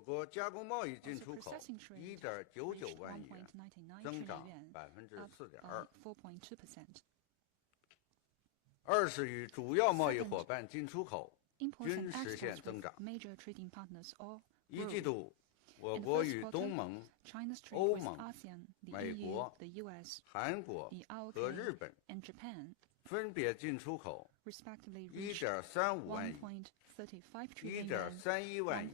我国加工贸易进出口1.99万亿元，增长4.2%。20与主要贸易伙伴进出口均实现增长。一季度，我国与东盟、欧盟、美国、韩国和日本分别进出口1.35万亿、1.31万亿、1.18万亿、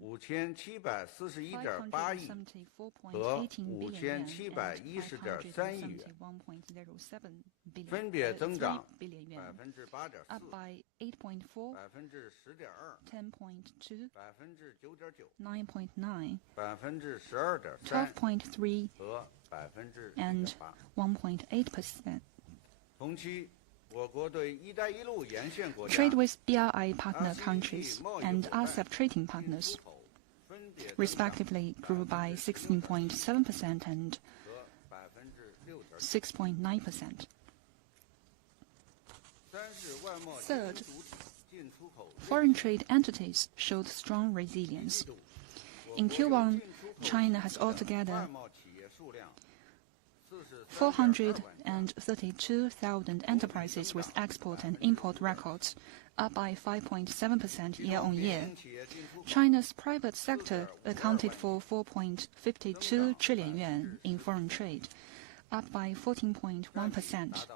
5741.8亿和5710.3亿元，分别增长8.4%、10.2%、9.9%、12.3%和and 1.8%. 同期，我国对“一带一路”沿线国家 Trade with BRI partner countries and RCEP trading partners respectively grew by 16.7% and 6.9%. Third, foreign trade entities showed strong resilience. In Q1, China has altogether 432,000 enterprises with export and import records, up by 5.7% year-on-year. China's private sector accounted for 4.52 trillion yuan in foreign trade, up by 14.1%,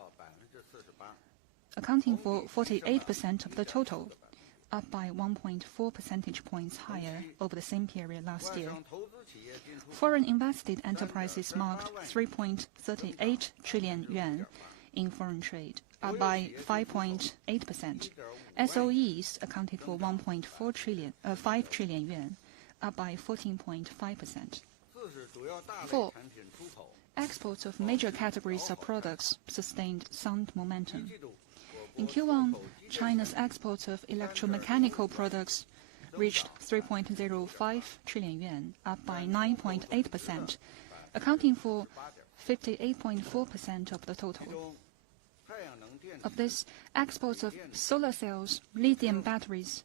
accounting for 48% of the total, up by 1.4 percentage points higher over the same period last year. Foreign invested enterprises marked 3.38 trillion yuan in foreign trade, up by 5.8%. SOEs accounted for 5 trillion yuan, up by 14.5%. 4. Exports of major categories of products sustained sound momentum. In Q1, China's exports of electromechanical products reached 3.05 trillion yuan, up by 9.8%, accounting for 58.4% of the total. Of this, exports of solar cells, lithium batteries,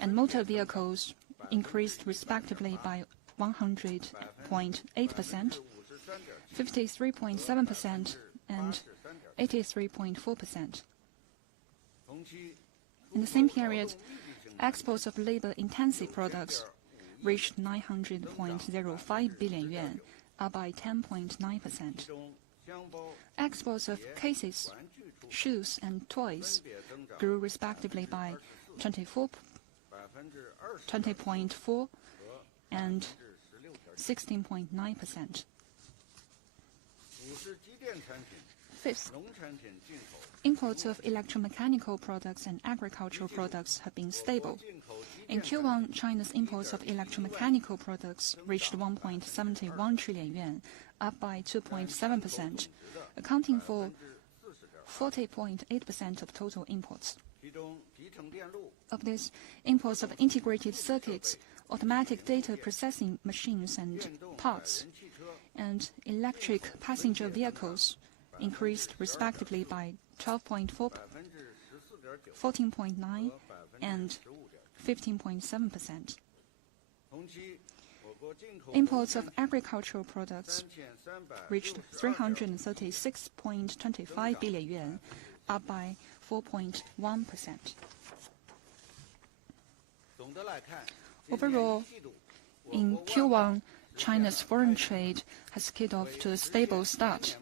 and motor vehicles increased respectively by 100.8%, 53.7%, and 83.4%. In the same period, exports of labor-intensive products reached 900.05 billion yuan, up by 10.9%. Exports of cases, shoes, and toys grew respectively by 20.4% and 16.9%. Fifth, imports of electromechanical products and agricultural products have been stable. In Q1, China's imports of electromechanical products reached 1.71 trillion yuan, up by 2.7%, accounting for 40.8% of total imports. Of this, imports of integrated circuits, automatic data processing machines and parts, and electric passenger vehicles increased respectively by 12.4%, 14.9%, and 15.7%. Imports of agricultural products reached 336.25 billion yuan, up by 4.1%. Overall, in Q1, China's foreign trade has kicked off to a stable start,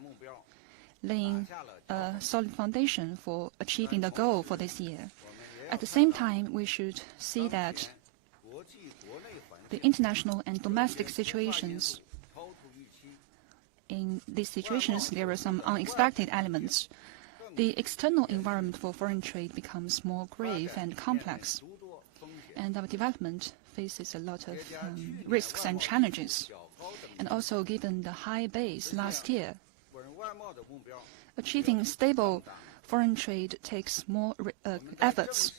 laying a solid foundation for achieving the goal for this year. At the same time, we should see that the international and domestic situations, in these situations, there are some unexpected elements. The external environment for foreign trade becomes more grave and complex, and our development faces a lot of risks and challenges. And also, given the high base last year, achieving stable foreign trade takes more efforts.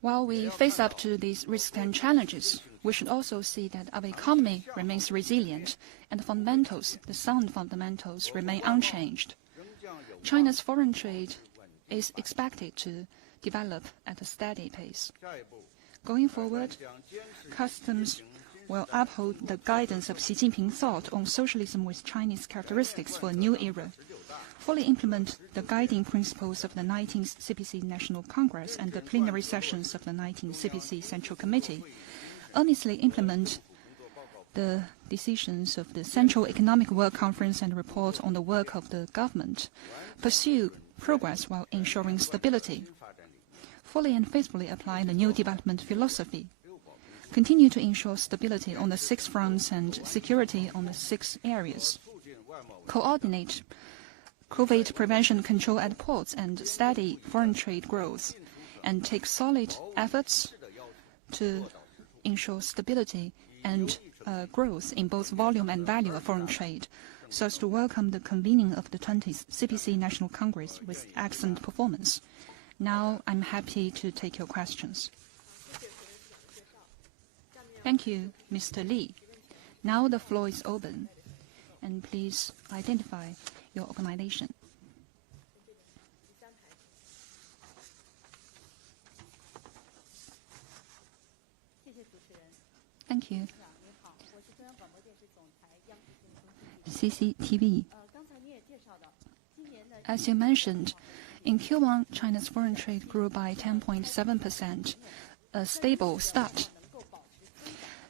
While we face up to these risks and challenges, we should also see that our economy remains resilient and the fundamentals, the sound fundamentals, remain unchanged. China's foreign trade is expected to develop at a steady pace. Going forward, customs will uphold the guidance of Xi Jinping thought on socialism with Chinese characteristics for a new era, fully implement the guiding principles of the 19th CPC National Congress and the plenary sessions of the 19th CPC Central Committee, earnestly implement the decisions of the Central Economic Work Conference and report on the work of the government, pursue progress while ensuring stability, fully and faithfully apply the new development philosophy, continue to ensure stability on the 6 fronts and security on the 6 areas, coordinate COVID prevention control at ports and steady foreign trade growth, and take solid efforts to ensure stability and growth in both volume and value of foreign trade, so as to welcome the convening of the 20th CPC National Congress with excellent performance. Now I'm happy to take your questions. Thank you, Mr. Li. Now the floor is open, and please identify your organization. Thank you. CCTV. As you mentioned, in Q1, China's foreign trade grew by 10.7%, a stable start.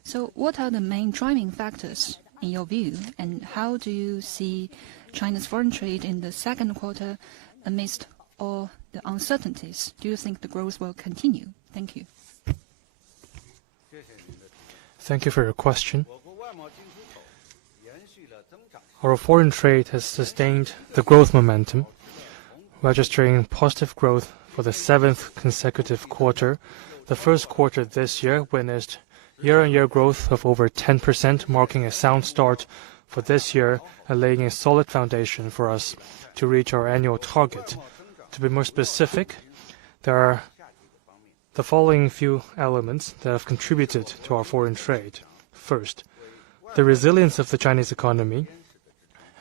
So what are the main driving factors in your view, and how do you see China's foreign trade in the second quarter amidst all the uncertainties? Do you think the growth will continue? Thank you. Thank you for your question. Our foreign trade has sustained the growth momentum, registering positive growth for the 7th consecutive quarter. The first quarter this year witnessed year-on-year growth of over 10%, marking a sound start for this year and laying a solid foundation for us to reach our annual target. To be more specific, there are the following few elements that have contributed to our foreign trade. First, the resilience of the Chinese economy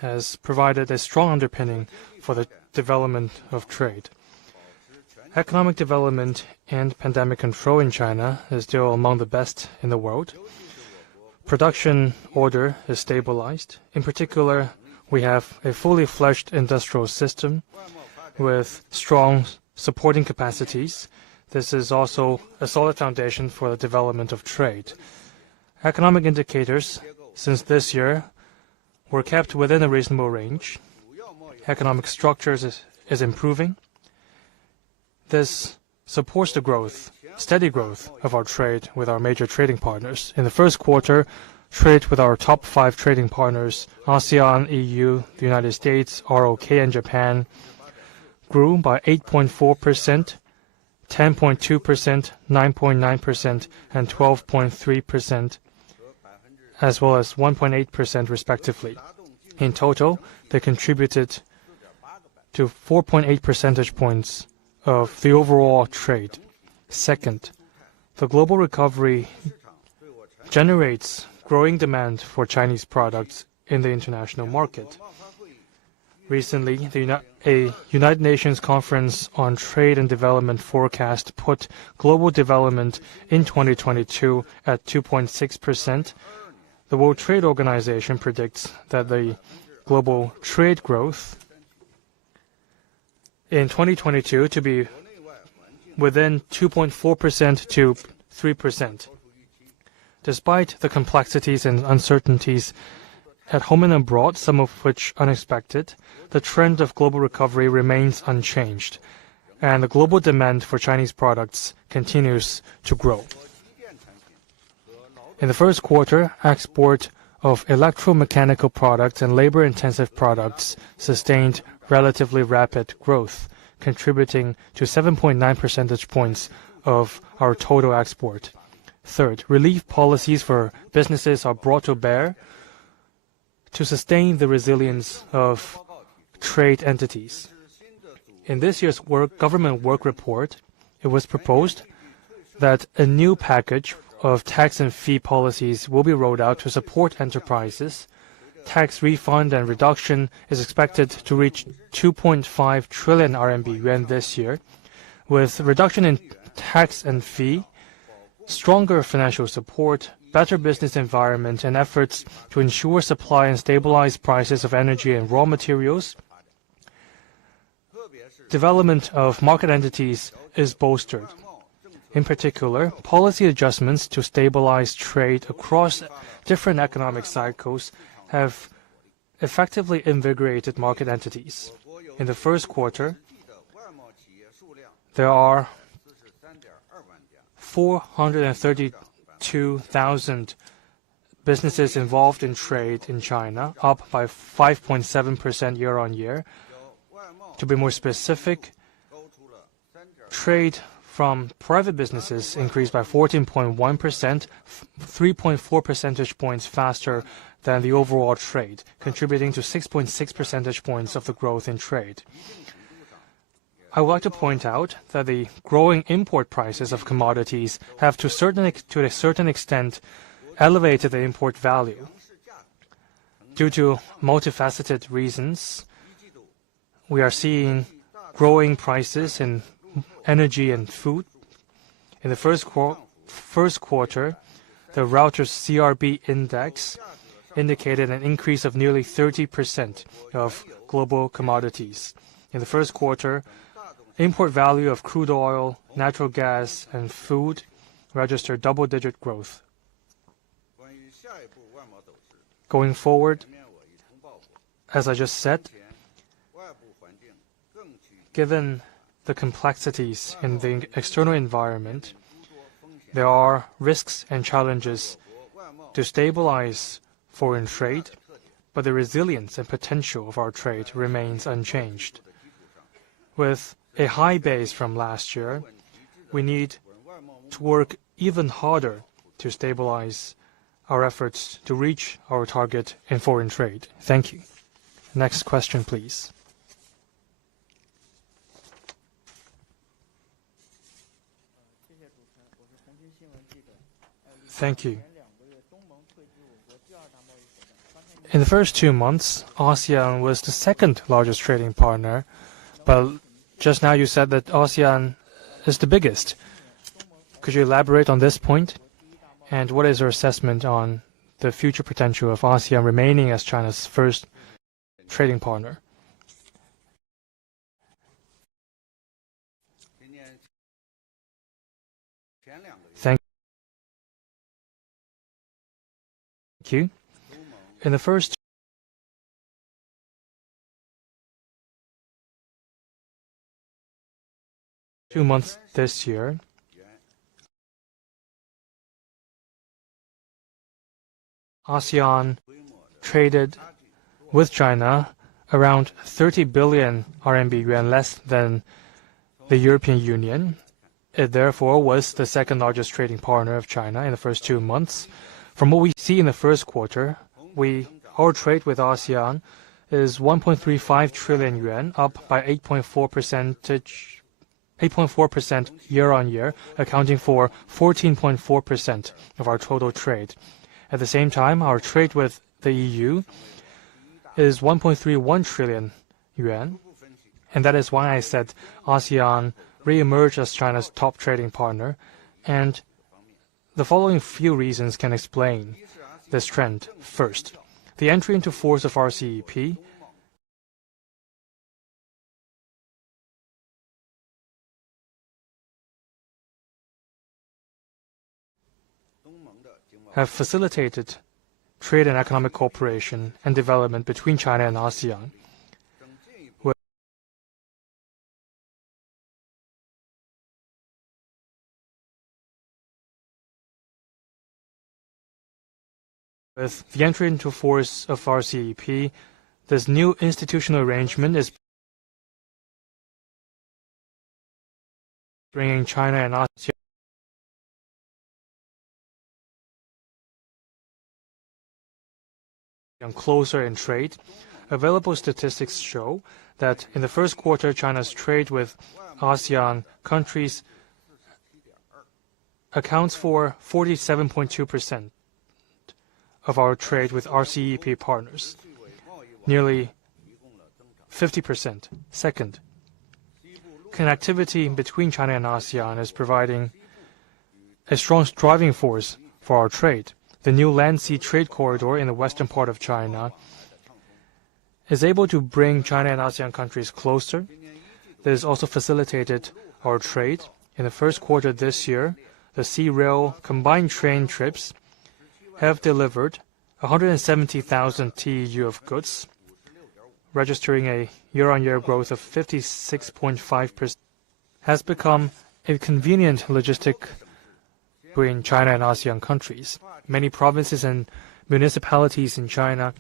has provided a strong underpinning for the development of trade. Economic development and pandemic control in China is still among the best in the world. Production order is stabilized. In particular, we have a fully fledged industrial system with strong supporting capacities. This is also a solid foundation for the development of trade. Economic indicators since this year were kept within a reasonable range. Economic structures is improving. This supports the growth, steady growth of our trade with our major trading partners. In the first quarter, trade with our top 5 trading partners, ASEAN, EU, the United States, ROK, and Japan, grew by 8.4%, 10.2%, 9.9%, and 12.3%, as well as 1.8% respectively. In total, they contributed to 4.8 percentage points of the overall trade. Second, the global recovery generates growing demand for Chinese products in the international market. Recently, a United Nations Conference on Trade and Development forecast put global development in 2022 at 2.6%. The World Trade Organization predicts that the global trade growth in 2022 to be within 2.4% to 3%. Despite the complexities and uncertainties at home and abroad, some of which unexpected, the trend of global recovery remains unchanged, and the global demand for Chinese products continues to grow. In the first quarter, export of electromechanical products and labor-intensive products sustained relatively rapid growth, contributing to 7.9 percentage points of our total export. Third, relief policies for businesses are brought to bear to sustain the resilience of trade entities. In this year's government work report, it was proposed that a new package of tax and fee policies will be rolled out to support enterprises tax refund and reduction is expected to reach 2.5 trillion RMB yuan this year. With reduction in tax and fee, stronger financial support, better business environment, and efforts to ensure supply and stabilize prices of energy and raw materials, development of market entities is bolstered. In particular, policy adjustments to stabilize trade across different economic cycles have effectively invigorated market entities. In the first quarter, there are 432,000 businesses involved in trade in China, up by 5.7% year-on-year. To be more specific, trade from private businesses increased by 14.1%, 3.4 percentage points faster than the overall trade, contributing to 6.6 percentage points of the growth in trade. I would like to point out that the growing import prices of commodities have to a certain extent elevated the import value. Due to multifaceted reasons, we are seeing growing prices in energy and food. In the first quarter, the Reuters CRB index indicated an increase of nearly 30% of global commodities. In the first quarter, import value of crude oil, natural gas, and food registered double-digit growth. Going forward, as I just said, given the complexities in the external environment, there are risks and challenges to stabilize foreign trade, but the resilience and potential of our trade remains unchanged. With a high base from last year, we need to work even harder to stabilize our efforts to reach our target in foreign trade. Thank you. Next question, please. Thank you. In the first 2 months, ASEAN was the second largest trading partner, but just now you said that ASEAN is the biggest. Could you elaborate on this point? And what is your assessment on the future potential of ASEAN remaining as China's first trading partner? Thank you. In the first 2 months this year, ASEAN traded with China around 30 billion RMB yuan less than the European Union. It therefore was the second largest trading partner of China in the first 2 months. From what we see in the first quarter, our trade with ASEAN is 1.35 trillion yuan, up by 8.4% year-on-year, accounting for 14.4% of our total trade. At the same time, our trade with the EU is 1.31 trillion yuan, and that is why I said ASEAN re-emerged as China's top trading partner, and the following few reasons can explain this trend. First, the entry into force of RCEP have facilitated trade and economic cooperation and development between China and ASEAN. With the entry into force of RCEP, this new institutional arrangement is bringing China and ASEAN closer in trade. Available statistics show that in the first quarter, China's trade with ASEAN countries accounts for 47.2% of our trade with RCEP partners, nearly 50%. Second, connectivity between China and ASEAN is providing a strong driving force for our trade. The new land-sea trade corridor in the western part of China is able to bring China and ASEAN countries closer. This has also facilitated our trade. In the first quarter this year, the sea-rail combined train trips have delivered 170,000 TEU of goods, registering a year-on-year growth of 56.5%, has become a convenient logistic between China and ASEAN countries. Many provinces and municipalities in China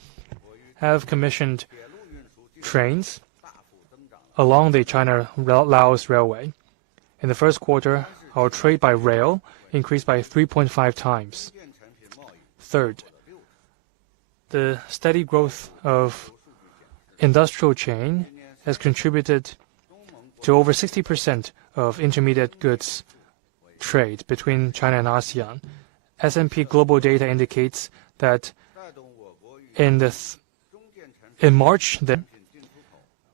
have commissioned trains along the China-Laos Railway. In the first quarter, our trade by rail increased by 3.5 times. Third, the steady growth of industrial chain has contributed to over 60% of intermediate goods trade between China and ASEAN. S&P Global data indicates that in March,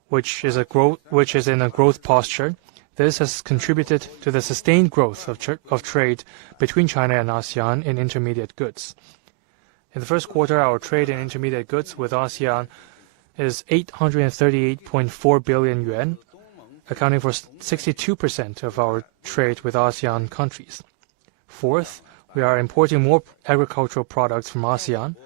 which is in a growth posture, this has contributed to the sustained growth of trade between China and ASEAN in intermediate goods. In the first quarter, our trade in intermediate goods with ASEAN is 838.4 billion yuan, accounting for 62% of our trade with ASEAN countries. Fourth, we are importing more agricultural products from ASEAN.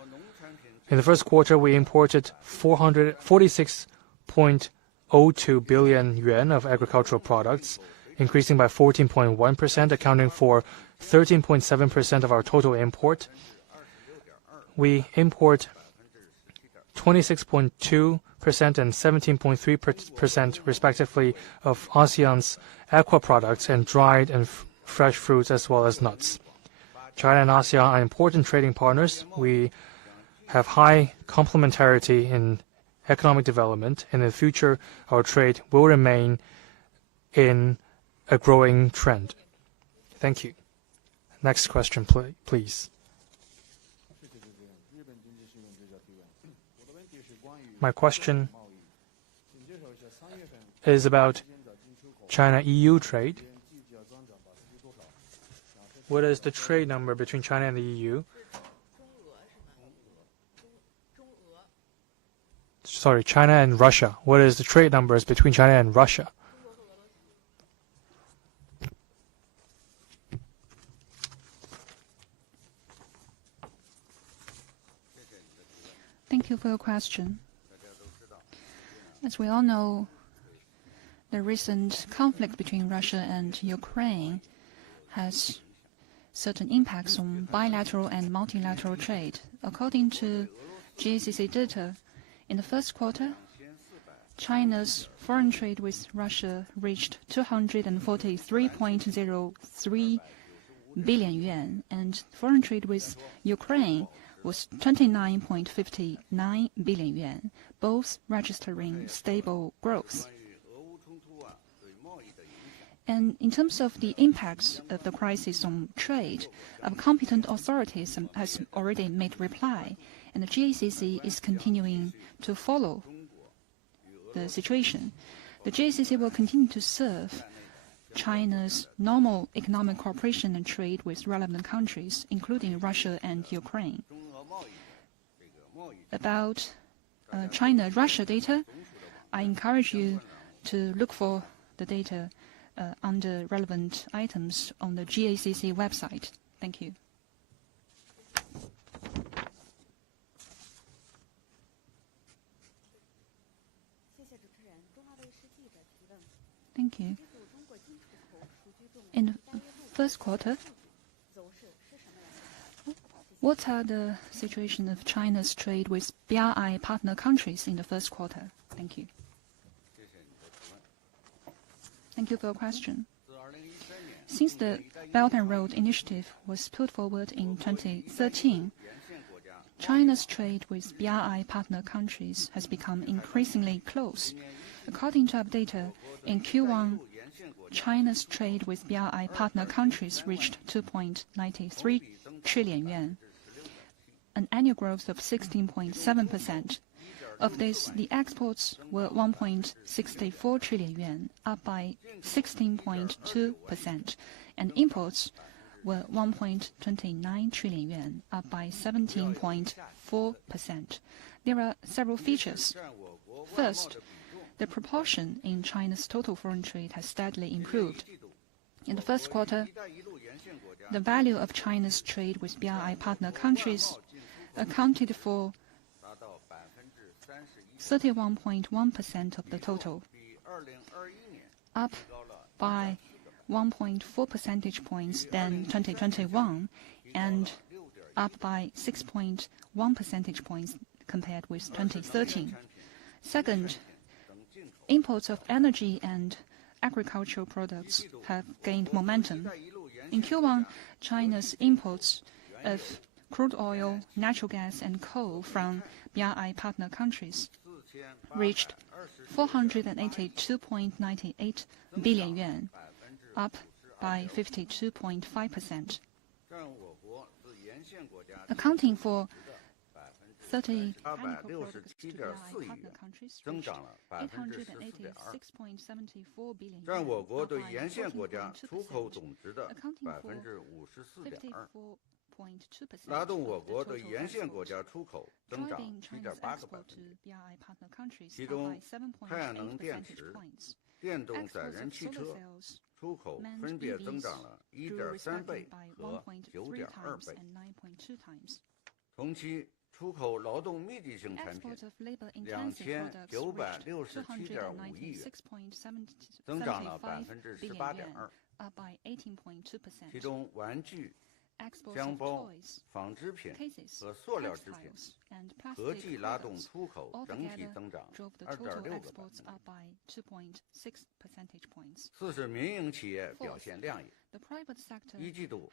In the first quarter, we imported 446.02 billion yuan of agricultural products, increasing by 14.1%, accounting for 13.7% of our total import. We import 26.2% and 17.3% respectively of ASEAN's aqua products and dried and fresh fruits as well as nuts. China and ASEAN are important trading partners. We have high complementarity in economic development. In the future, our trade will remain in a growing trend. Thank you. Next question, please. My question is about China-EU trade. What is the trade number between China and the EU? Sorry, China and Russia. What is the trade numbers between China and Russia? Thank you for your question. As we all know, the recent conflict between Russia and Ukraine has certain impacts on bilateral and multilateral trade. According to GACC data, in the first quarter, China's foreign trade with Russia reached 243.03 billion yuan, and foreign trade with Ukraine was 29.59 billion yuan, both registering stable growth. And in terms of the impacts of the crisis on trade, competent authorities has already made reply, and the GACC is continuing to follow the situation. The GACC will continue to serve China's normal economic cooperation and trade with relevant countries, including Russia and Ukraine. About China-Russia data, I encourage you to look for the data under relevant items on the GACC website. Thank you. Thank you. In the first quarter, what are the situation of China's trade with BRI partner countries in the first quarter? Thank you. Thank you for your question. Since the Belt and Road Initiative was put forward in 2013, China's trade with BRI partner countries has become increasingly close. According to our data, in Q1, China's trade with BRI partner countries reached 2.93 trillion yuan. an annual growth of 16.7%. Of this, the exports were 1.64 trillion yuan, up by 16.2%, and imports were 1.29 trillion yuan, up by 17.4%. There are several features. First, the proportion in China's total foreign trade has steadily improved. In the first quarter, the value of China's trade with BRI partner countries accounted for 31.1% of the total, up by 1.4 percentage points than 2021, and up by 6.1 percentage points compared with 2013. Second, imports of energy and agricultural products have gained momentum. In Q1, China's imports of crude oil, natural gas, and coal from BRI partner countries reached 482.98 billion yuan, up by 52.5%. Accounting for 30 增长了8.14.2%，占我国对沿线国家出口总值的54.2%，拉动我国对沿线国家出口增长7.8个百分点。其中，太阳能电池、电动载人汽车出口分别增长了1.3倍和9.2倍。同期，出口劳动密集型产品2967.5亿元，增长了18.2%。其中，玩具、箱包、纺织品和塑料制品合计拉动出口整体增长2.6个百分点。四是民营企业表现亮眼。一季度，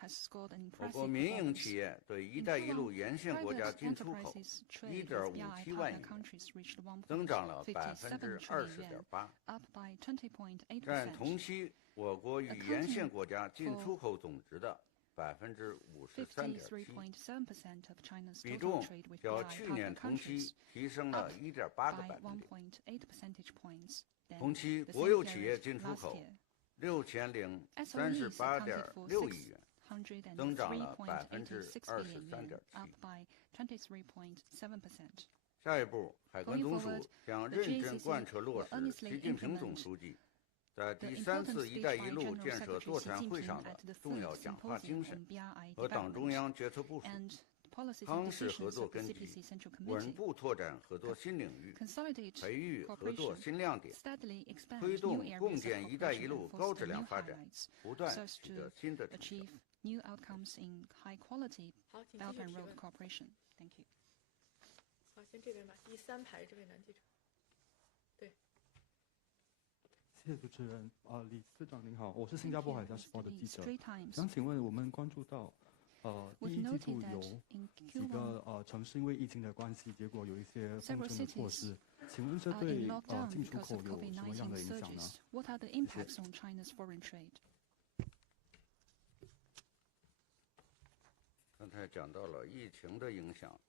我国民营企业对“一带一路”沿线国家进出口1.57万亿元，增长了20.8%，占同期我国与沿线国家进出口总值的53.7%，比重较去年同期提升了1.8个百分点。同期国有企业进出口6038.6亿元，增长了23.7%。下一步，海关总署将认真贯彻落实习近平总书记在第3次“一带一路”建设座谈会上的重要讲话精神和党中央决策部署，夯实合作根基，稳步拓展合作新领域，培育合作新亮点，推动共建“一带一路”高质量发展，不断取得新的成效。好，先这边吧，第3排这位男记者。对。谢谢主持人。李司长您好，我是新加坡海峡时报的记者。想请问，我们关注到，第一季度有几个城市因为疫情的关系，结果有一些封城的措施，请问这对进出口有什么样的影响呢？谢谢。刚才讲到了疫情的影响，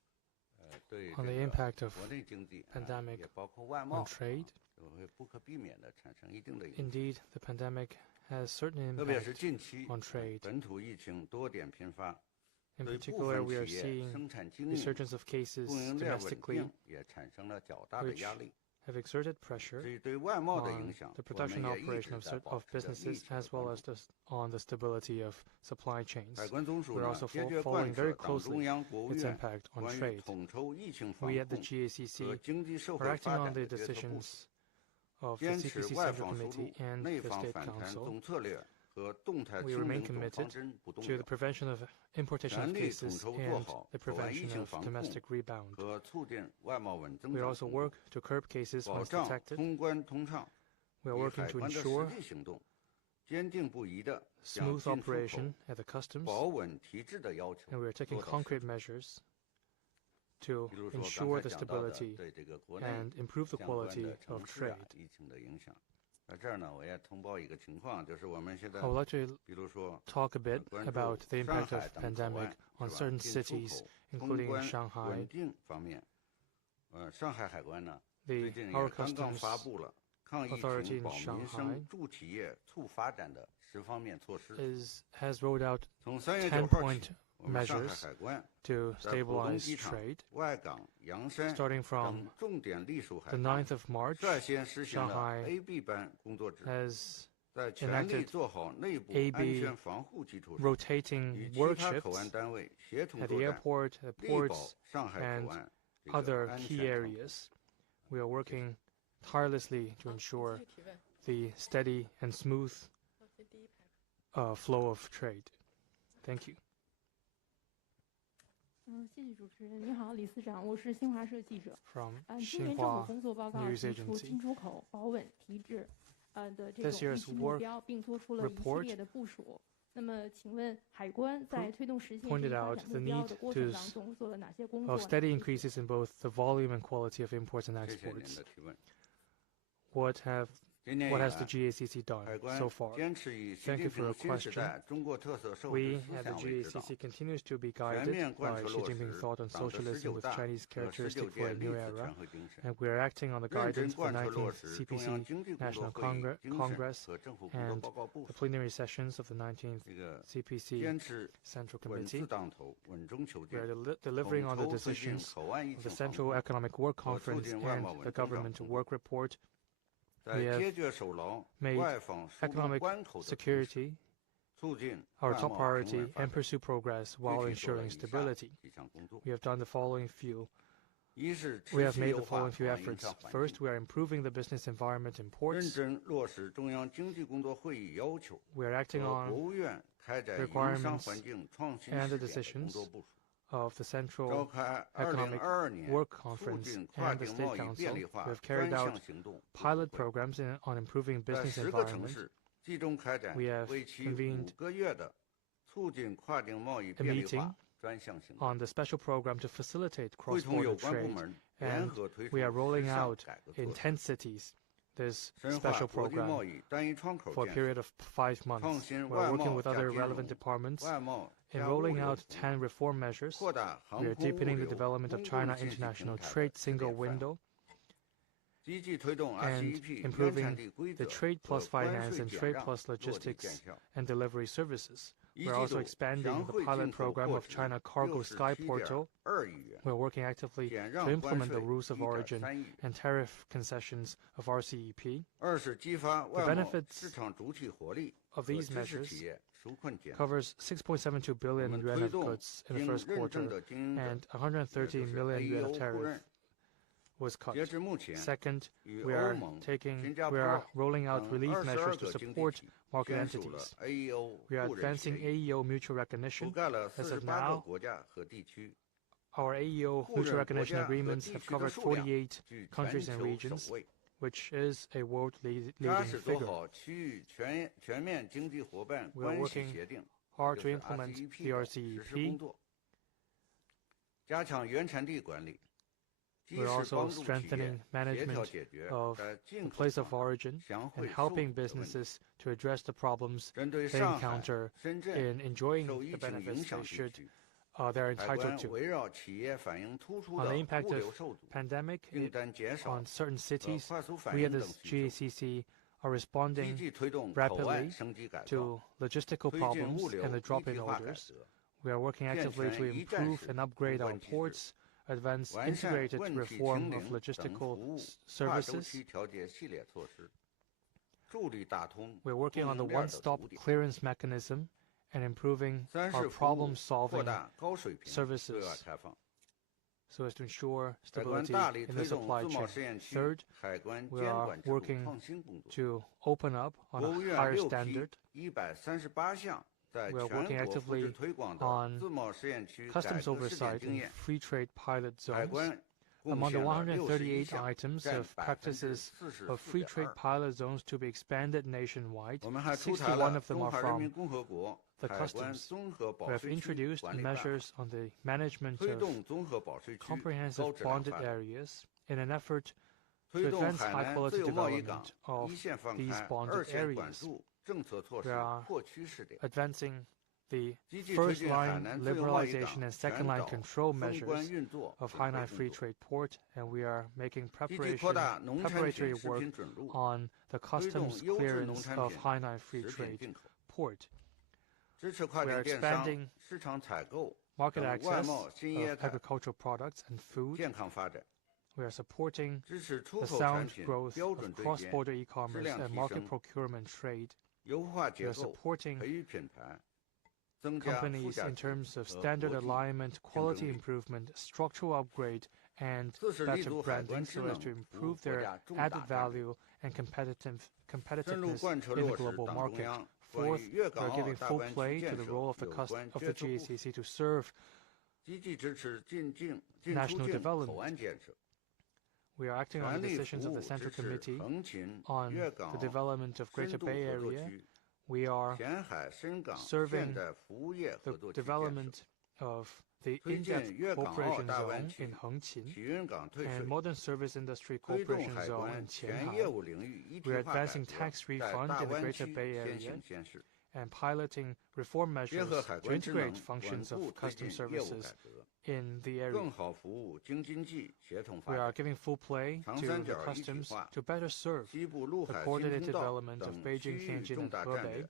对On the impact of 国内经济 pandemic 也包括外贸 on trade. 会不可避免地产生一定的影响。 Indeed, the pandemic has certain 特别是 impact 近期 on trade. 本土疫情多点频发， In 对部 particular, 分 we are 企业 seeing 生产经营、 resurgence of cases 供应链稳 domestically 定也产生了较大的 which 压力。 have exerted 至 pressure 于对外贸的 on 影响， the 我 production 们也一 operation 直在 of 保持着密 businesses 切的 as well 关 as 注。 on the stability of supply chains. 海关总署 We're 呢， also 坚决 following 贯彻 very 党中 closely 央、国务 its 院 impact on 关于 trade. 统筹疫情防 We at the 控和 GACC 经济社 are 会 acting 发 on 展 the 的决策部署， decisions of the 坚持 CPC 外 Central 防输 Committee 入、 and 内 the 防 State 反弹 Council. 总策略和动态 We 清 remain 零总方 committed 针不动 to the 摇， prevention of importation of 全力统 cases 筹做 and 好 the 口岸疫 prevention 情 of 防控 domestic rebound. 和促进外贸稳增 We 长 also 工作， work to curb cases 保 once 障 detected. 通关通畅， We are 以 working 海 to 关的实 ensure 际行动，坚定不移地向 smooth 进出口 operation at the customs, 保稳提质的要求 and we are taking 做到实 concrete 处。 measures to 比如说 ensure 刚才 the 讲到的 stability 对这个国内 and improve the 相关 quality 的 of 城市 trade. 疫情的影响。I would like to talk a bit about the impact of the pandemic on certain cities, including Shanghai. Our customs authority in Shanghai has rolled out 10-point measures to stabilize trade. Starting from the 9th of March, Shanghai has enacted AB rotating work shifts at the airport, the ports, and other key areas. We are working tirelessly to ensure the steady and smooth flow of trade. Thank you. 谢谢主持人。你好，李司长，我是新华社记者。From 今年政府工作报告提出进出口保稳提质的这种预期目标，并做出了一系列的部署。那么，请问海关在推动实现这一发展目标的过程当中做了哪些工作？ Of steady increases in both the volume and quality of imports and exports. What has the GACC done so far? Thank you for your question. We at the GACC continues to be guided by Xi Jinping's thought on socialism with Chinese characteristic for a new era, and we are acting on the guidance for the 19th CPC National Congress and the plenary sessions of the 19th CPC Central Committee. We are delivering on the decisions of the Central Economic Work Conference and the Government Work Report. We have made economic security our top priority and pursue progress while ensuring stability. We have done the following few. We have made the following few efforts. First, we are improving the business environment in ports. We are acting on requirements and the decisions of the Central Economic Work Conference and the State Council. We have carried out pilot programs on improving business environment. We have convened a meeting on the special program to facilitate cross-border trade, and we are rolling out in 10 cities this special program for a period of 5 months. We are working with other relevant departments in rolling out 10 reform measures. We are deepening the development of China International Trade Single Window and improving the Trade Plus Finance and Trade Plus Logistics and Delivery Services. We are also expanding the pilot program of China Cargo Sky Portal. We are working actively to implement the rules of origin and tariff concessions of RCEP. The benefits of these measures covers 6.72 billion yuan of goods in the first quarter, and 130 million yuan of tariff was cut. Second, we are rolling out relief measures to support market entities. We are advancing AEO mutual recognition. As of now, our AEO mutual recognition agreements have covered 48 countries and regions, which is a world-leading figure. We are working hard to implement the RCEP. We are also strengthening management of the place of origin and helping businesses to address the problems they encounter in enjoying the benefits they're entitled to. On the impact of pandemic on certain cities, we at the GACC are responding rapidly to logistical problems and the drop in orders. We are working actively to improve and upgrade our ports, advance integrated reform of logistical services. We're working on the one-stop clearance mechanism and improving our problem-solving services so as to ensure stability in the supply chain. Third, we are working to open up on a higher standard. We are working actively on customs oversight in free trade pilot zones. Among the 138 items of practices of free trade pilot zones to be expanded nationwide, 61 of them are from the customs. We have introduced measures on the management of comprehensive bonded areas in an effort 推动 advance 海南 high-quality 自由贸易 development 港 of 一线放 these 开、 bonded 二线管 areas. 束政策措施 We are 破趋势点， advancing the 积极推进海 first-line 南自由贸易港 liberalization and 全 second-line 岛 control 封关 measures 运作 of 准备 Hainan 工 Free 作， Trade Port, and we are making 积极扩大农产 preparatory 品食 work 品准入， on the 推动 customs 优质农 clearance 产 of 品 Hainan Free 食品 Trade 进口， Port. 支持跨 We 境 are 电商 expanding 市场采购 market 等外 access 贸新业 of 态 agricultural products and food. 健康发展， We are supporting 支持出 the 口产 sound 品 growth 标 of 准对接， cross-border e-commerce 量 and 提 market 升， procurement trade. 优化 We 结 are 构， supporting 培育品牌，增加附 companies 加 in 值 terms of 和 standard 国际 alignment, quality 竞争力。 improvement, structural upgrade, and 四是立 better 足海关 branding 职 so 能 as to 服务 improve 国 their 家重 added 大战略， value and 深入 competitiveness 贯彻 in the 落实 global 党中 market. 央关 Fourth, 于粤 we 港 are 澳 giving 大 full 湾区 play 建 to the 设 role of 有关 the 决策部分， GACC to serve 积极支持进出 national 境 development. 口岸建设， We are acting on 全 the 力 decisions 服 of 务 the Central 支持 Committee 横琴 on 粤 the 港澳 development of 深 Greater 度 Bay 合作 Area. 区， We are 前海深港 serving 现代服务业合 the 作区建设， development of the 推进 in-depth 粤港澳 cooperation 大湾 zone 区 in Hengqin 起运港退 and 税， modern service industry 推动 cooperation 海 zone 关 in 全 Qianhai. 业务领域一 We 体 are 化改 advancing 革， tax 在 refund 大 in the 湾 Greater 区 Bay 先 Area 行先试， and piloting reform 结 measures 合海 to 关职 integrate 能，稳 functions 固 of 推 custom 进业务改 services 革， in the area. 更好服务京津冀协同发 We are 展， giving full play 长 to 三 the 角一体 customs 化， to better serve 西部陆 the 海新 coordinated 通道 development of 等区 Beijing, 域 Tianjin, 重 and 大战略 Hebei,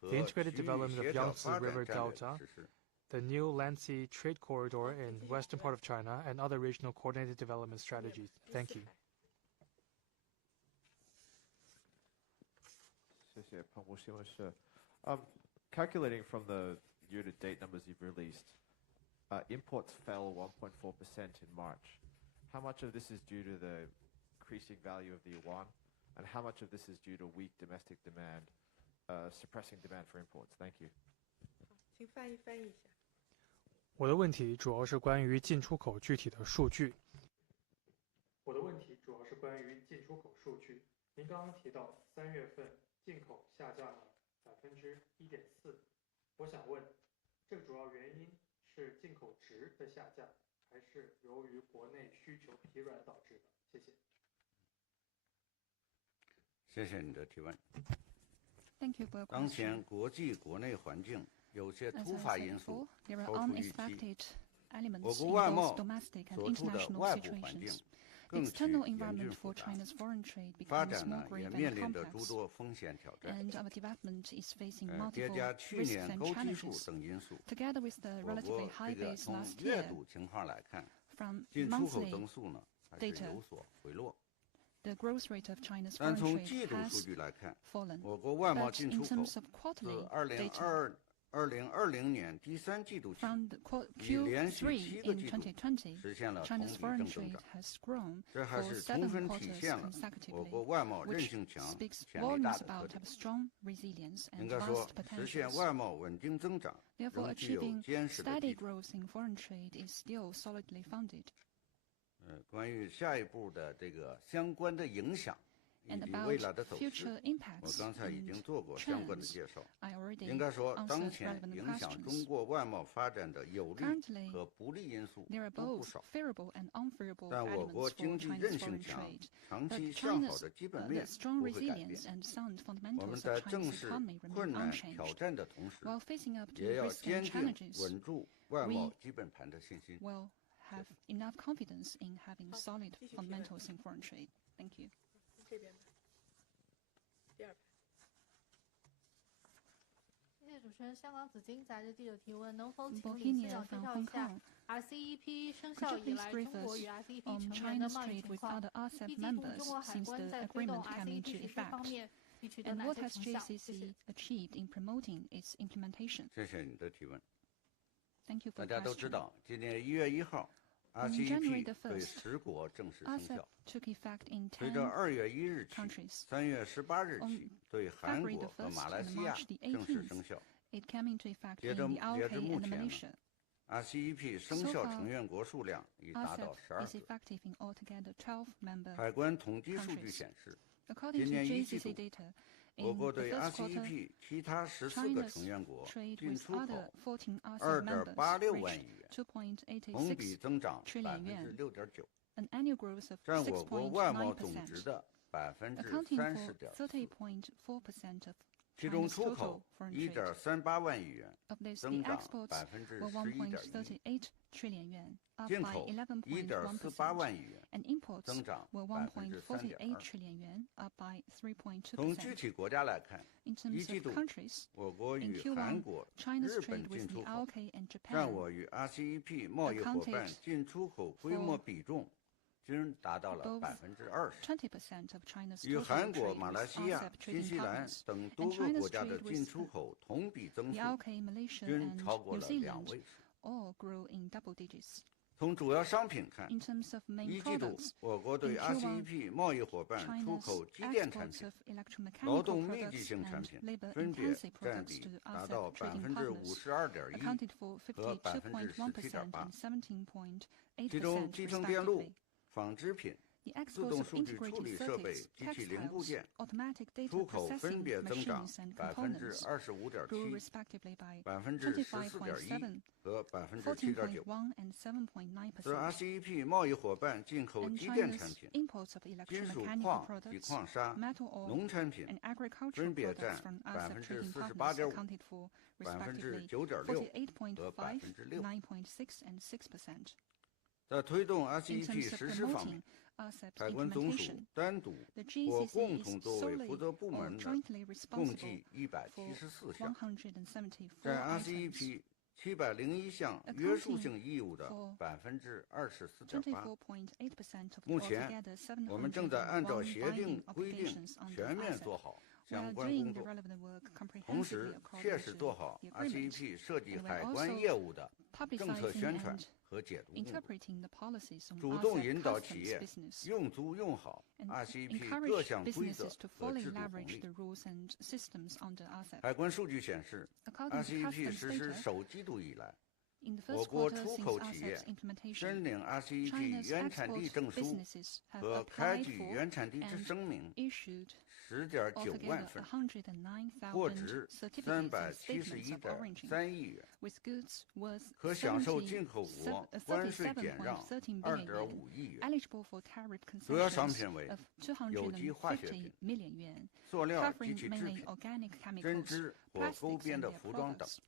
和 the 区 integrated 域 development of 协调 Yangtze 发展 River 战略 Delta, 实施。 the new Land Sea Trade Corridor in western part of China, and other regional coordinated development strategies. Thank you. 谢谢彭博新闻社。Calculating from the year-to-date numbers you've released, imports fell 1.4% in March. How much of this is due to the increasing value of the yuan, and how much of this is due to weak domestic demand, suppressing demand for imports? Thank you. 请翻译一下。我的问题主要是关于进出口具体的数据。您刚刚提到3月份进口下降了1.4%，我想问，这个主要原因是进口值的下降，还是由于国内需求疲软导致的？谢谢。谢谢你的提问。 Thank you for your 当前 question. 国际国内环境有些 As 突 I 发 said 因素 before, there are 超出预期， unexpected 我 elements 国 in 外 both 贸 domestic and 所处的 international 外部环境 situations. 更 The 趋 external 严峻 environment 复 for 杂， China's foreign trade 发 becomes 展 more 呢也 grave 面 and 临着诸 complex, 多风险挑战。 and our development is facing 叠 multiple 加去 risks 年 and 高基数 challenges. 等因素， Together with the 我 relatively 国 high 这个 base 从 last 月 year, 度情况来看， from 进出口 monthly 增速呢还是 data, 有所回落。 the growth rate of China's 但 foreign 从 trade 季度数 has 据来看， fallen. 我国外贸 But 进 in 出口 terms of 自 quarterly data, 2020年第三季度起， from the 已连续 Q3 7个 in 季度 2020, 实现了同 China's 比 foreign 正增 trade 长。 has grown 这还 for 是充 7分体 quarters 现了我 consecutively, 国外贸韧 which 性强、 speaks 潜力大 volumes 的特 about 点。 our strong resilience 应 and 该说 vast， 实现 potentials. 外贸稳定增长 Therefore, 仍具有 achieving 坚实的 steady 基础。 growth in foreign trade is still solidly founded. 关于下一步的这个相关的影响以 And 及 about 未来的走势， future 我 impacts 刚才已 and 经做过相关的 trends, 介绍。 I already 应该说，当 answered 前 relevant 影响中 questions. 国外贸发展的有利 Currently, 和不利因素 There are 都不 both 少， favorable and unfavorable 但我国 elements 经 for 济 China's 韧性 foreign 强， trade. 长 But 期向好 China's 的基本 the 面 strong 不会改变。 resilience and sound 我们 fundamentals 在 of 正 Chinese 视 economy 困 remain 难挑 unchanged. 战的同时， While facing up to 也要 risks 坚 and 定 challenges, 稳住外贸基本盘的信心。 will have enough confidence in having solid 继续提问。 fundamentals in foreign trade. Thank you. 这边的第二排。谢谢主持人。香港紫金杂志记者提问：能否请李司 Bohemia 长介 from 绍 Hong 一下 Kong. RCEP 生 Could 效 you 以 please 来， brief 中国 us 与 RCEP on 成员的 China's 贸易 trade 情 with 况？ other 一 RCEP 季度 members 中国海 since 关 the 在推动 agreement came RCEP into 实施方 effect? 面已取得 And 哪 what 些 has 成效？谢谢。 JCC achieved in promoting its implementation? 谢谢你的提问。 Thank you 大 for 家 the 都知 question. 道，今年1月1号 On January ，RCEP the 对 1st, 10国正式生 RCEP 效。 took effect in 随着 10 2月1日起 countries. ，3月18日起对韩 February 国 the 和 1st 马来 and 西亚 March the 正式 18th, 生效。 it came into effect 截 in 至 the 目 UK 前 and 呢 Malaysia. RCEP 生 So 效 far, 成员国数量已达到 RCEP is 12个。 effective in altogether 12 member 海关统计数据 countries. 显示， According to 今年一季 JCC 度， data, 我 in 国 the 对 first quarter, RCEP 其他14个 China's 成员国 trade 进 with 出口 other 14 RCEP members 2.86万 reached 亿元，同比 2.886增长 trillion yuan. 6.9%。an annual growth of 占我国外贸总值 6.9%, 的 accounting for 30.4%， 30.4% of 其中 China's 出 total 口 foreign trade. 1.38万亿元， Of this, the 增长 exports were 11.1%， 1.38 trillion yuan, up 进 by 口 1.48 11.1%, 万亿元， and imports 增长 were 1.48 3.2%。 trillion yuan, up by 从具 3.2%. 体国家来看， In 一 terms 季 of 度 countries, 我国 in 与韩 Q1, 国、 China's 日本 trade 进 with 出 the 口 ROK and 占 Japan 我与 RCEP 贸易伙伴进出口规模比重均达到了 20%， 20% of China's 与 total 新西 trade 马来 with 西亚、 RCEP 新 trading 西兰 partners, 等多 and 个 China's 国家的 trade 进 with 出口同比增 the 速 ROK, Malaysia, 均 and 超过 New 了2 Zealand 位数。 all grew in double digits. 从主要商品看， In terms of main 一季度 products, 我国对 in Q1, RCEP 贸易伙伴出 China's 口机电产 exports 品、 of 劳 electromechanical 动密集 products 性产 and 品 labor 分别 intensive 占 products 比 to 达到 RCEP trading partners52.1%， accounted for 和 52.1% and 其中 17.8% 集成电路、 respectively. 纺织品、 The 自 exports 动 of 数据处 integrated 理设备 circuits, 及其零部 textiles, 件 automatic data 出口分 processing 别增长 machines and components grew 25.7%、 respectively by 14.1% 和 7.9%。 14.1% and 自 7.9%. RCEP 贸易伙伴进口 And 机电产 China's 品、 imports of 金属 electromechanical 矿及 products, 矿砂、 metal ore, 农产品 and agricultural 分别 products 占 from RCEP trading partners 48.5% accounted for respectively 9.6% 和 48.5%, 6%。 9.6%, and 6%. 在推动 In RCEP terms of 实施方面， promoting RCEP's 海关总署 implementation, 单独 the 或 GCC 共 is 同作为 solely 负责部 or 门的 jointly 共 responsible 计 for 174项， 174占 items, RCEP 701项约束性义务的 24.8%。 24.8% of the 目前 altogether 我们正在按照 701协定 binding 规定 obligations under 全面 RCEP. 做好 We are 相关 doing 工 the 作， relevant work 同 comprehensively 时 according 切实 to 做好 the agreement. RCEP 涉及 And we 海 are 关 also 业务的政策 publicizing 宣传 and 和解读工作， interpreting the policies on 主动 RCEP 引导企 customs 业 business, 用足用好 and RCEP 各 encourage 项规则 businesses to 和 fully 制度红 leverage 利。 the rules and systems under RCEP. 海关数据显示 According to ，RCEP customs 实施 data, 首季度以来， in the 我 first 国 quarter 出 since 口企业 RCEP's implementation, 申领 RCEP China's 原产地 export 证书 businesses have 和开 applied 具 for 原产地之 and 声明 issued 10.9万 altogether 份， 109,000 货值 certificates and statements of origin, 371.3亿元， with goods worth 可享受进口国关税减让37.13 billion yuan, 2.5亿元， eligible for tariff 主要商 concessions 品为 of 有机化学 250品、 million yuan, 塑料及 covering 其制 mainly 品、 organic 针 chemicals, 织或钩 plastics 边 and 的 their 服装等。 products,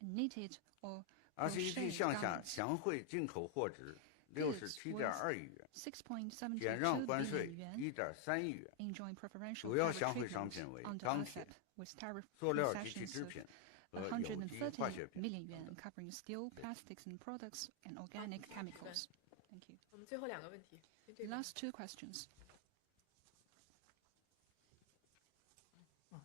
and knitted or RCEP crochet 向下 garments. 详汇进口货值 67.2亿元， 6.72 减让关 billion 税 yuan, 1.3亿元， enjoying preferential 主要 tariff 详汇商 treatment 品为 under 钢铁、 RCEP, with tariff 塑料及其 concessions 制 of 品和有机化学 130品 million 等 yuan, 等。 covering steel, plastics and products, and organic chemicals. Thank you. 我们最后2个问题，跟这 The 边 last two questions.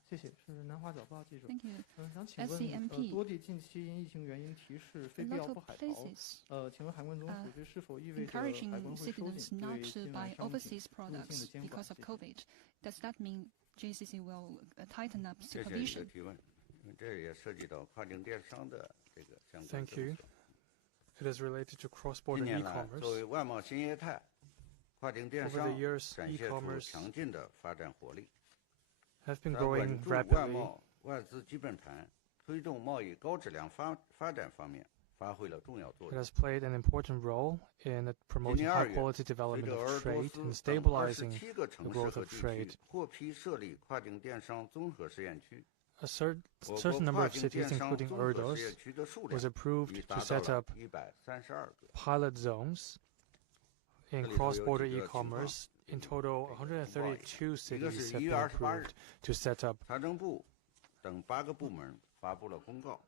谢谢，是南华早报记者。 Thank you. 想请问， SCMP 多地近期因疫情原因提示非 A 必 lot 要 of 不海淘， places 请问海关总署这是否意味着海 encouraging 关会收 citizens 紧 not 对 to 境 buy 外商品 overseas 入境的 products 监管？ because of COVID? Does that mean JCC will tighten up 谢谢你的 supervision? 提问，因为这也涉及到跨境电商的这个相关 Thank 政 you. 策。 It is related to 近 cross-border 年来，作 e-commerce. 为外贸新业态，跨境电 Over the 商 years, 展现出 e-commerce 强劲的发展活力。 have been 在 growing 稳住外 rapidly 贸外资基本盘、推动贸易高质量发展方面发挥了重要作 It 用。 has played an important role in 今 promoting 年2月， high-quality 随 development 着俄 of 罗 trade 斯 and 等 stabilizing 27个 the 城市 growth 和 of 地 trade. 区获批设立跨境电商综合试验区， A 我国 certain number 跨 of 境 cities, 电商 including 综合试 Erdos, 验区的数 was 量 approved 已 to 达到 set 了 up 132个。 pilot zones in 这里头有 cross-border 几个情况。 e-commerce. In total, 132 一个是 cities have 1 been 月28 approved 日， to set up 财政部等8个部门发布了公告，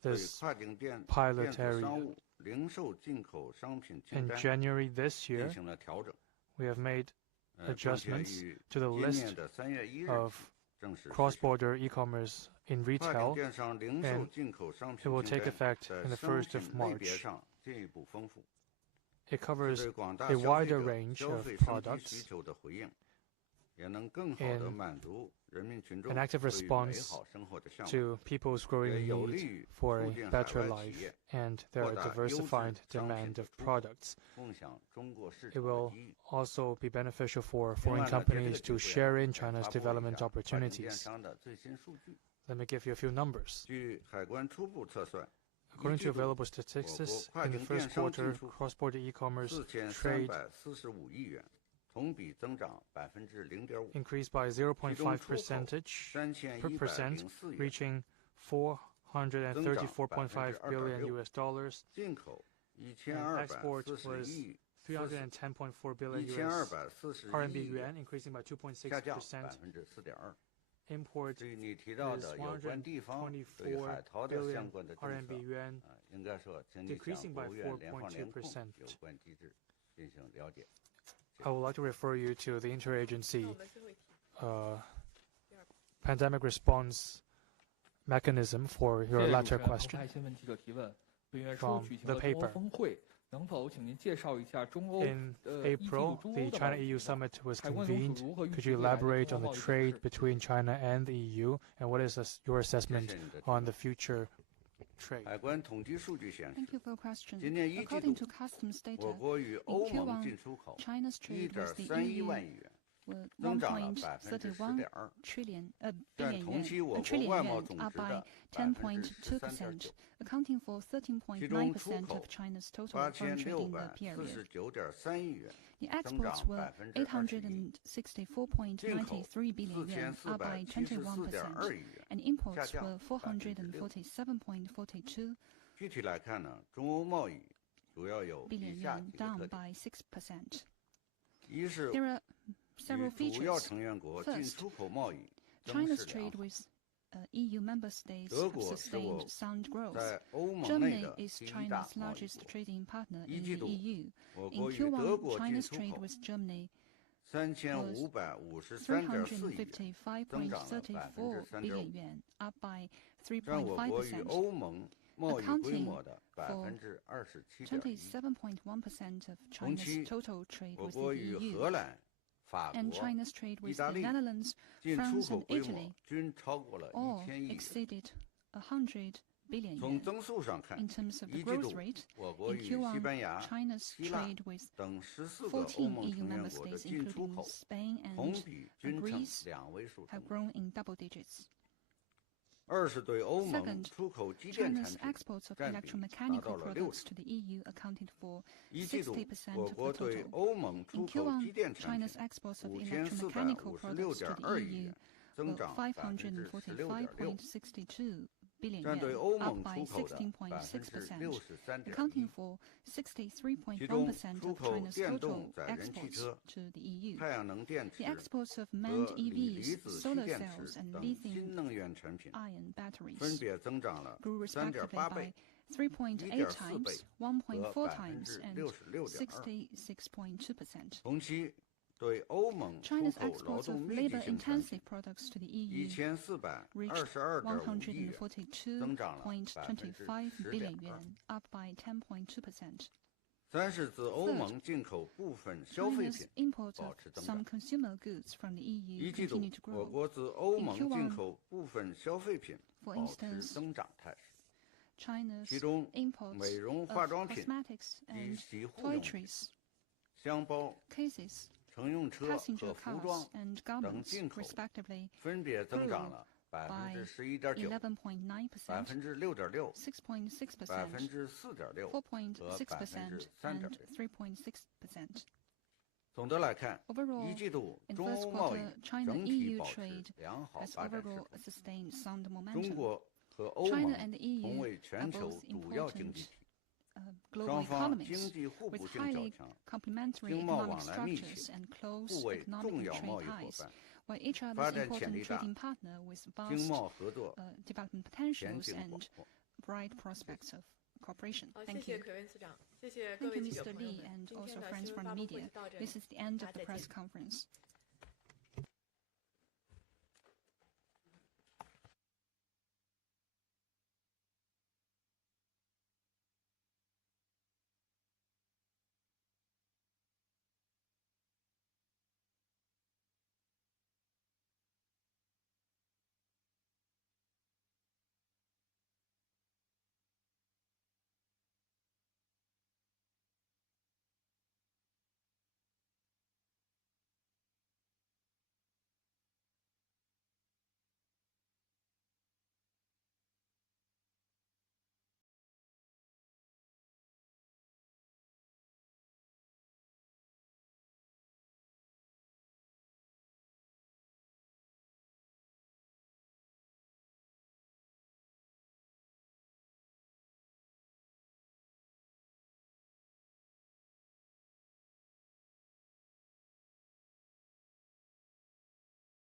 对 this 跨境电 pilot 子商 area. 务、零售进口商品清 In 单 January this 进 year, 行了调整， we have made 并且 adjustments 于 to the 今 list 年的3月1日 of 起正式实施。 cross-border e-commerce in 跨境 retail. 电商零售 and 进口商 it 品 will 清 take 单 effect 在 in the 商 1st of 品类别 March. 上进一步丰富， It 是 covers 对广大 a 消费 wider 者 range 消 of 费升级 products 需求的回应，也能更好地 in 满足人民群众 an active 对于美 response 好生活的向往。 to people's growing 也有 need 利于 for 促 a 进海 better 外企 life 业 and their 扩大优质 diversified 商品 demand 的 of 出口， products. 共享中国市 It 场的 will 机遇。 also be beneficial for 另外 foreign 呢，借这个 companies 机 to 会 share in 再 China's 发布一 development 下跨境电 opportunities. 商的最新数据。 Let me give you a few numbers. 据海关初步测算， According to available statistics, in the first quarter, cross-border e-commerce trade increased by 0.5%, reaching $434.5 billion. And export was 310.4 billion RMB yuan, increasing by 2.6%. Import is 124 billion RMB yuan, decreasing by 4.2%. I would like to refer you to the interagency pandemic response mechanism for your latter question from the paper. In April, the China-EU summit was convened. Could you elaborate on the trade between China and the EU, and what is your assessment on the future trade? Thank you for your question. According to customs data, in Q1, China's trade with the EU were 1.31 trillion yuan, up by 10.2%, accounting for 13.9% of China's total foreign trade in the period. The exports were 864.93 billion yuan, up by 21%, and imports were 447.42 billion yuan, down by 6%. There are several features. First, China's trade with EU member states have sustained sound growth. Germany is China's largest trading partner in the EU. In Q1, China's trade with Germany was 355.34 billion yuan, up by 3.5%, accounting for 27.1% of China's total trade with the EU. And China's trade with the Netherlands, France, and Italy all exceeded 100 billion yuan. In terms of the growth rate, in Q1, China's trade with 14 EU member states, including Spain and Greece, have grown in double digits. Second, China's exports of electromechanical products to the EU accounted for 60% of the total. In Q1, China's exports of electromechanical products to the EU were 545.62 billion yuan, up by 16.6%, accounting for 63.1% of China's total exports to the EU. The exports of manned EVs, solar cells, and lithium-ion batteries grew respectively by 3.8 times, 1.4 times, and 66.2%. China's exports of labor-intensive products to the EU reached 142.25 billion yuan, up by 10.2%. Third, China's import of some consumer goods from the EU continued to grow. In Q1, for instance, China's imports of cosmetics and toiletries, cases, passenger cars, and garments, respectively, grew by 11.9%, 6.6%, 4.6%, and 3.6%. Overall, in first quarter, China-EU trade has overall sustained sound momentum. China and the EU are both important global economies with highly complementary economic structures and close economic and trade ties, while each other's important trading partner with vast development potentials and bright prospects of cooperation. Thank you. Thank you, Mr. Li, and also friends from the media. This is the end of the press conference.